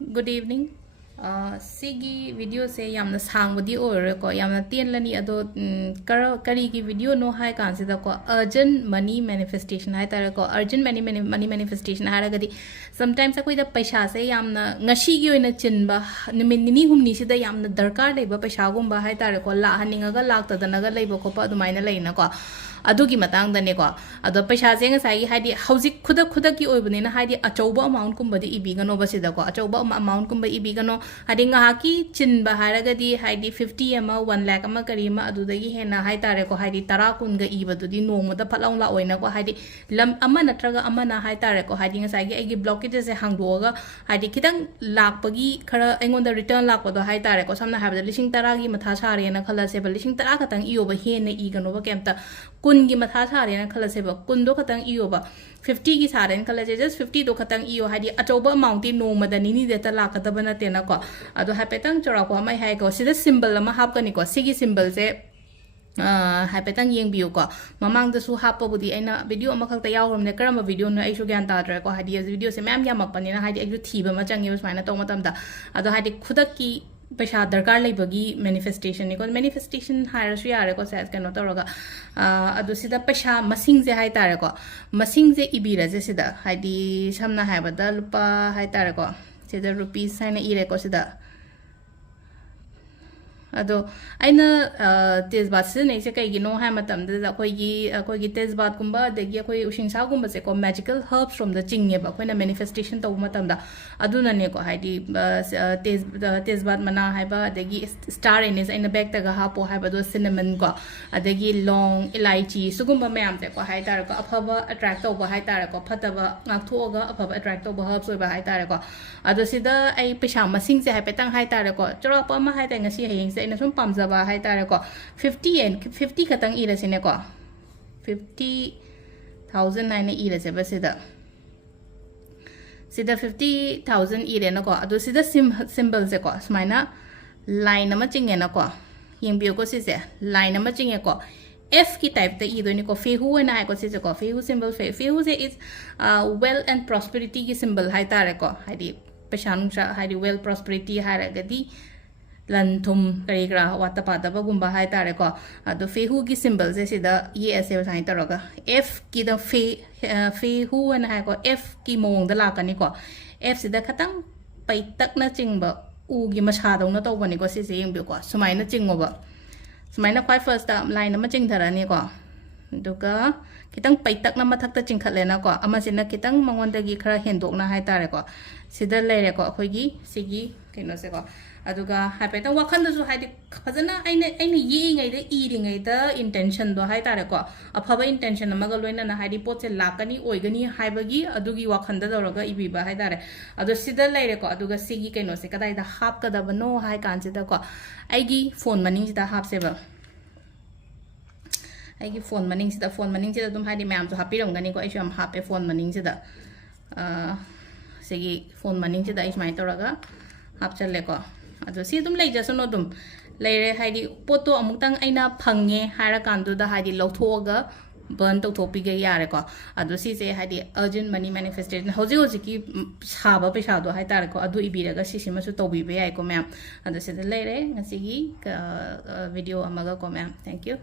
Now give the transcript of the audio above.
Good evening. Sigi video se yamna sangbudi or ko yamna tianlani ado kari ki video no hai kan se da ko urgent money manifestation hai tar ko urgent money manifestation ha ragadi sometimes koi da paisa se yamna ngashi gi oina chinba nini humni se da yamna darkar leba paisa gumba hai tar ko la haninga ga lakta da naga leba ko pa dumaina leina ko adugi matang da ne ko ado paisa se nga sai haidi hauzik khudakki oibani na haidi achauba amount kumbadi ibi ga no basida ko achauba amount kumba ibi ga no hadi nga haki chin ba haragadi haidi 50 ama 1 lakh ama kari ma adudagi hena hai tare ko haidi tara kun ga iba dudi nong da phalong la oina ko haidi lam ama natraga ama na hai tare ko haidi nga sai gi agi blockage se hangdoga haidi kitang lakpagi khara engonda return lakpo do hai tare ko samna habda lishing tara gi matha sare na khala se ba lishing tara katang iyo ba hena i ga no ba kemta kun gi matha sare na khala se ba kun do katang iyo ba 50 की सारे कल just 50 दो खतंग इयो Hadi अचौबा amount no Madani नि देता लाकदब नतेना को अदो हापेतंग चोराको मै हाय को सिदा सिंबल अमा हापकनी को सिगी सिंबल से हापेतंग येंबियो को ममांग दसु हापबुदी ऐना वीडियो अमा खक्ता यावरमने करम वीडियो न आइसु ज्ञान ताद्रे को हादी वीडियो से मैम यामकपनिना हादी आइसु थीबा म चंगे सुमाइना तो मतमदा अदो हादी खुदक्की पैसा दरकार लेबगी मैनिफेस्टेशन निको मैनिफेस्टेशन हायरसु यारे को सेस कनो तोरगा अदु सिदा पैसा मसिंग जे हाय तारे को मसिंग जे इबिरा जे सिदा हाइदी सामना हायबदा लुपा हाय तारे को सिदा रुपीस हायना इरे को सिदा अदो आइना तेजबात से नहीं से कईगिनो है मतम द कोई तेजबात कुंबा देगी कोई उशिंसा कुंबा से को मैजिकल हर्ब्स फ्रॉम द चिंगे बा कोई ना मैनिफेस्टेशन तो मतम दा अदुना ने को हाइडी तेजबात मना है बा देगी स्टार एनिस इन बैग तगा हापो है बा दो सिनेमन को अदेगी लॉन्ग इलायची सुगुंबा मैम से को हाय तार को अफबा अट्रैक्ट तो बा हाय तार को फतबा ngakthooga अफबा अट्रैक्ट तो बा हर्ब्स बा हाय तार को अदो सिदा आई पैसा मसिंग से हाय पेतंग हाय तार को चोरापा मा हाय तांग सी हेंग से इन सुम पामजाबा हाय तारे को 50 खतंग इरसिने को 50,000 नाइन इरसे बसिदा सिदा 50,000 इरेना को अदो सिदा सिंबल से को स्माइना लाइन अमा चिंगे ना को येंबियो को सिसे लाइन अमा चिंगे को F की टाइप ते इदोनी को फेहु ना है को सिसे को फेहु सिंबल फेहु से इज वेल एंड प्रॉस्पेरिटी की सिंबल हाय तारे को हाइडी पेशानुसा हाइडी वेल प्रॉस्पेरिटी हारगदी लन थुम करी करा वाता पादबा गुंबा हाय तारे को अदो फेहु की सिंबल से सिदा ये ऐसे साइन तरोगा F की द फेहु ना है को F की मोंग द लाकनी को F सिदा खतंग पैतक ना चिंगबा उ की मछा दौना तौबनी को सिसे यंग को सुमाइना चिंगोबा सुमाइना क्वाइ फर्स्ट लाइन अमा चिंगधरानी को दुका कितंग पैतक ना मथक त चिंखलेना को अमा सिना कितंग मंगोंदगी खरा हेंदोकना हाय तारे को सिदा लेरे को अखोगी सिगी केनो से को अदुगा हापेता वाखंदसु हाइदि फजना आइने येङै द इरिङै द इंटेंशन दो हाय तारे को अफबा इंटेंशन अमगा लोइना ना हाइदि पोचे लाकनी ओइगनी हाइबगी अदुगी वाखंद दौरगा इबिबा हाय तारे अदु सिदा लेरे को अदुगा सिगी केनो से कदाइ द हाप कदबनो हाय कानसिदा को आइगी फोन मनिंग सिदा हाप सेबा आइगी फोन मनिंग सिदा दुम हाइदि मैम जो हापिरंगनी को आइसु हम हापे फोन मनिंग सिदा सिगी फोन मनिंग सिदा इस्माइ तोरगा हाप चले को अदो सी तुम ले जसनो तुम लेरे हाइदी पोतो अमुक्तंग आइना फंगे हारा कांदुदा हाइदी लौथोगा बर्न तौथोपीगे यारे को अदो सी से हाइदी अर्जेंट मनी मैनिफेस्टेशन होजी होजी की साबा पैसा दो हाइ तारे को अदो इबिरगा सिसिमसु तौबीबे याइ को मैम अदो से लेरे ngasi gi वीडियो अमगा को मैम थैंक यू